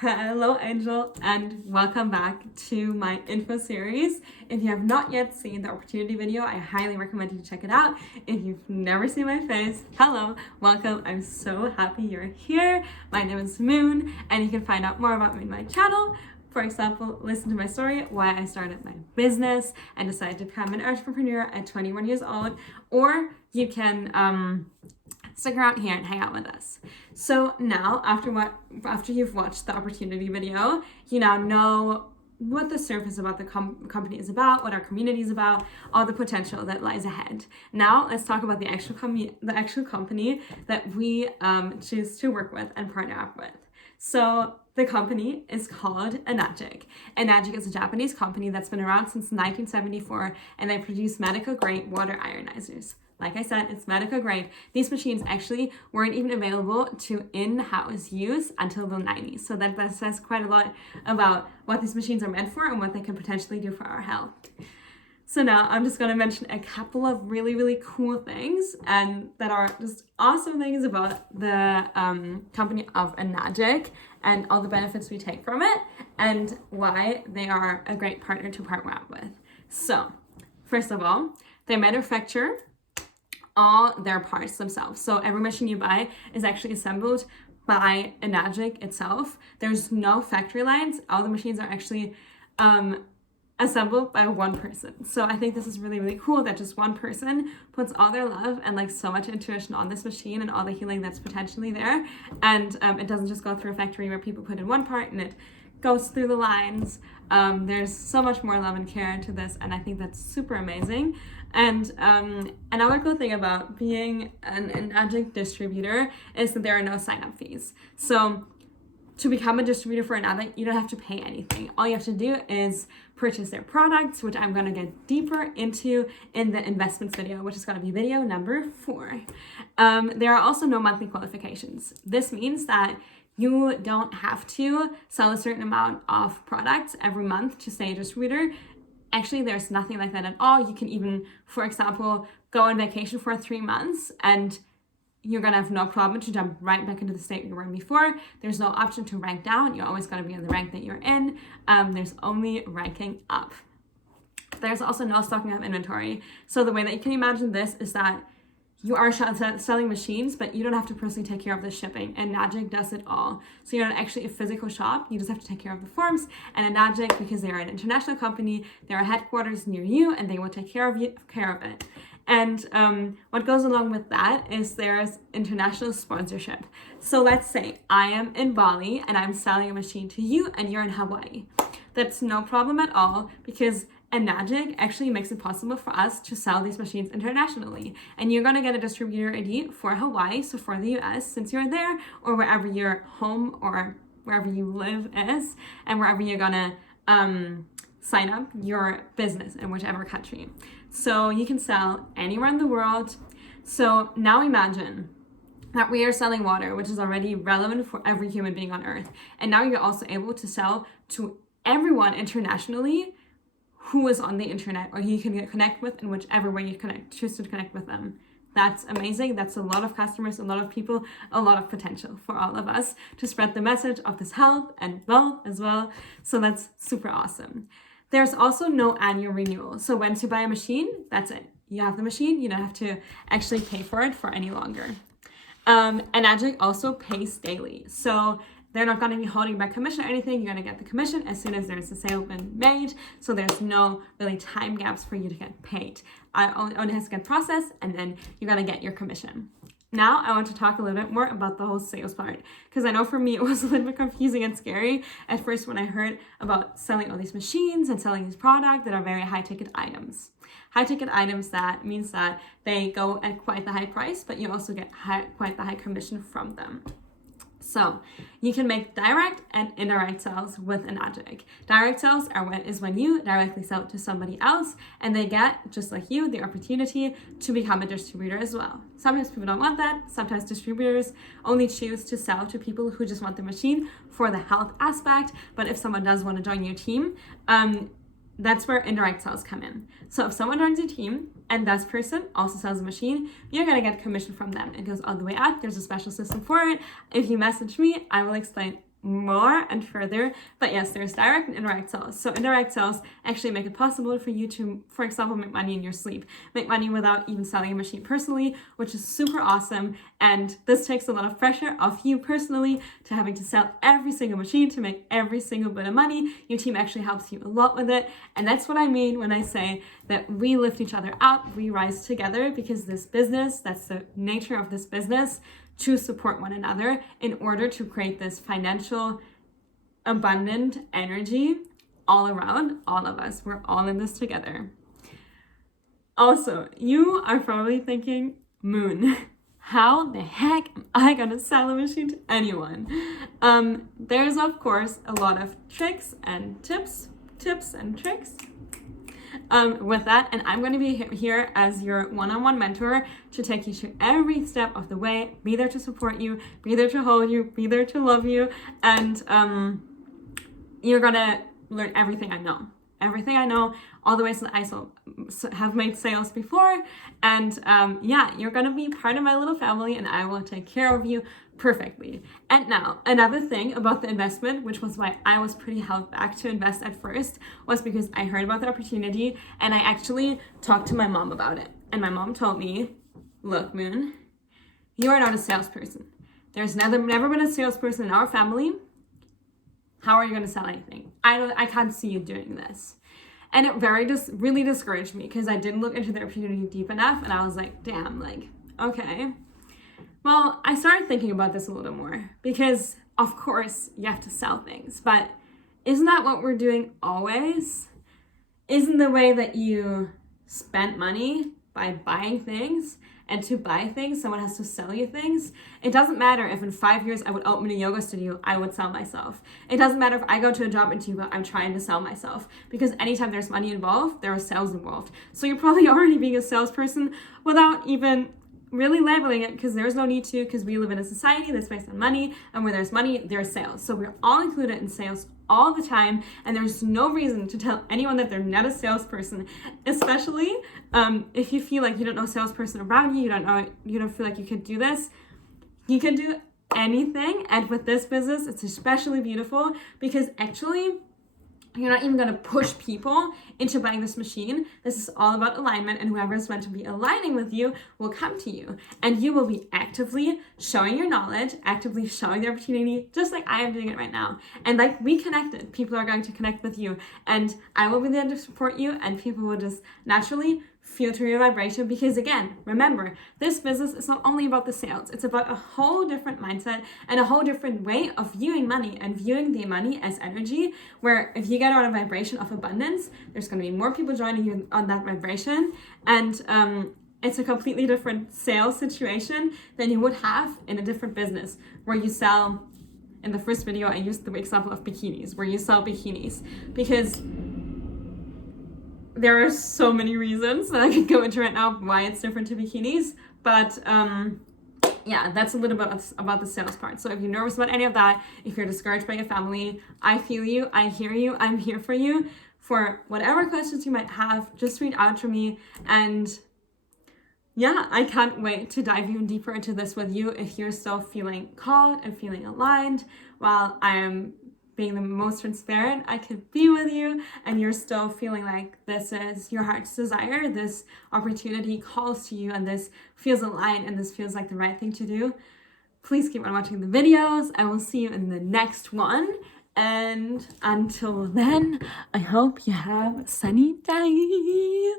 Hello Angel, and welcome back to my info series. If you have not yet seen the opportunity video, I highly recommend you check it out. If you've never seen my face, hello, welcome. I'm so happy you're here. My name is Moon, and you can find out more about me on my channel. For example, listen to my story, why I started my business and decided to become an entrepreneur at 21 years old, or you can stick around here and hang out with us. So now, after you've watched the opportunity video, you now know what the surface about the company is about, what our community is about, all the potential that lies ahead. Now, let's talk about the actual company that we choose to work with and partner up with. So the company is called Enagic. Enagic is a Japanese company that's been around since 1974, and they produce medical-grade water ionizers. Like I said, it's medical grade. These machines actually weren't even available to in-house use until the 90s. So that says quite a lot about what these machines are meant for and what they can potentially do for our health. So now I'm just going to mention a couple of really, really cool things and that are just awesome things about the company of Enagic and all the benefits we take from it and why they are a great partner to partner up with. So first of all, they manufacture all their parts themselves. So every machine you buy is actually assembled by Enagic itself. There's no factory lines. All the machines are actually assembled by one person. So I think this is really, really cool that just one person puts all their love and like so much intuition on this machine and all the healing that's potentially there. And it doesn't just go through a factory where people put in one part and it goes through the lines. There's so much more love and care into this, and I think that's super amazing. And another cool thing about being an Enagic distributor is that there are no sign-up fees. So to become a distributor for Enagic, you don't have to pay anything. All you have to do is purchase their products, which I'm going to get deeper into in the investments video, which is going to be video number 4. There are also no monthly qualifications. This means that you don't have to sell a certain amount of products every month to stay a distributor. Actually, there's nothing like that at all. You can even, for example, go on vacation for 3 months and you're going to have no problem to jump right back into the state you were in before. There's no option to rank down. You're always going to be in the rank that you're in. There's only ranking up. There's also no stocking of inventory. So the way that you can imagine this is that you are selling machines, but you don't have to personally take care of the shipping. Enagic does it all. So you're not actually a physical shop. You just have to take care of the forms. And Enagic, because they are an international company, there are headquarters near you, and they will take care of it. And what goes along with that is there's international sponsorship. So let's say I am in Bali and I'm selling a machine to you, and you're in Hawaii. That's no problem at all because Enagic actually makes it possible for us to sell these machines internationally. And you're going to get a distributor ID for Hawaii, so for the US, since you're there, or wherever your home or wherever you live is, and wherever you're going to sign up your business in whichever country. So you can sell anywhere in the world. So now imagine that we are selling water, which is already relevant for every human being on earth. And now you're also able to sell to everyone internationally who is on the internet or who you can connect with in whichever way you choose to connect with them. That's amazing. That's a lot of customers, a lot of people, a lot of potential for all of us to spread the message of this health and wealth as well. So that's super awesome. There's also no annual renewal. So once you buy a machine, that's it. You have the machine. You don't have to actually pay for it for any longer. Enagic also pays daily. So they're not going to be holding back commission or anything. You're going to get the commission as soon as there's a sale been made. So there's no really time gaps for you to get paid. It only has to get processed, and then you're going to get your commission. Now I want to talk a little bit more about the whole sales part, because I know for me it was a little bit confusing and scary at first when I heard about selling all these machines and selling these products that are very high ticket items. High ticket items, that means that they go at quite the high price, but you also get quite the high commission from them. So you can make direct and indirect sales with Enagic. Direct sales is when you directly sell to somebody else and they get, just like you, the opportunity to become a distributor as well. Sometimes people don't want that. Sometimes distributors only choose to sell to people who just want the machine for the health aspect. But if someone does want to join your team, that's where indirect sales come in. So if someone joins your team and that person also sells a machine, you're going to get commission from them. It goes all the way up. There's a special system for it. If you message me, I will explain more and further. But yes, there's direct and indirect sales. So indirect sales actually make it possible for you to, for example, make money in your sleep, make money without even selling a machine personally, which is super awesome. And this takes a lot of pressure off you personally to having to sell every single machine to make every single bit of money. Your team actually helps you a lot with it. And that's what I mean when I say that we lift each other up, we rise together, because this business, that's the nature of this business, to support one another in order to create this financial abundant energy all around all of us. We're all in this together. Also, you are probably thinking, Moon, how the heck am I gonna sell a machine to anyone? There's of course a lot of tricks and tips and tricks with that, and I'm going to be here as your one-on-one mentor to take you through every step of the way, be there to support you, be there to hold you, be there to love you, and you're going to learn everything I know, all the ways that I have made sales before, and you're going to be part of my little family, and I will take care of you perfectly. And now, another thing about the investment, which was why I was pretty held back to invest at first, was because I heard about the opportunity, and I actually talked to my mom about it. And my mom told me, look, Moon, you are not a salesperson. There's never been a salesperson in our family. How are you going to sell anything? I can't see you doing this. And it really discouraged me, because I didn't look into the opportunity deep enough, and I was like, damn, like, okay. Well, I started thinking about this a little more, because of course you have to sell things, but isn't that what we're doing always? Isn't the way that you spend money by buying things, and to buy things, someone has to sell you things? It doesn't matter if in 5 years I would open a yoga studio, I would sell myself. It doesn't matter if I go to a job interview, I'm trying to sell myself, because anytime there's money involved, there are sales involved. So you're probably already being a salesperson without even really labeling it, because there's no need to, because we live in a society that's based on money, and where there's money, there's sales. So we're all included in sales all the time, and there's no reason to tell anyone that they're not a salesperson, especially if you feel like you don't know a salesperson around you, you don't feel like you could do this. You can do anything, and with this business, it's especially beautiful, because actually, you're not even going to push people into buying this machine. This is all about alignment, and whoever is meant to be aligning with you will come to you, and you will be actively showing your knowledge, actively showing the opportunity, just like I am doing it right now. And like we connected, people are going to connect with you, and I will be there to support you, and people will just naturally feel through your vibration, because again, remember, this business is not only about the sales, it's about a whole different mindset and a whole different way of viewing money and viewing the money as energy, where if you get on a vibration of abundance, there's going to be more people joining you on that vibration, and it's a completely different sales situation than you would have in a different business where you sell. In the first video, I used the example of bikinis, where you sell bikinis, because there are so many reasons that I could go into right now why it's different to bikinis, but that's a little bit about the sales part. So if you're nervous about any of that, if you're discouraged by your family, I feel you, I hear you, I'm here for you. For whatever questions you might have, just reach out to me, and I can't wait to dive even deeper into this with you if you're still feeling called and feeling aligned, while I am being the most transparent I could be with you, and you're still feeling like this is your heart's desire, this opportunity calls to you, and this feels aligned, and this feels like the right thing to do. Please keep on watching the videos. I will see you in the next one. And until then, I hope you have a sunny day.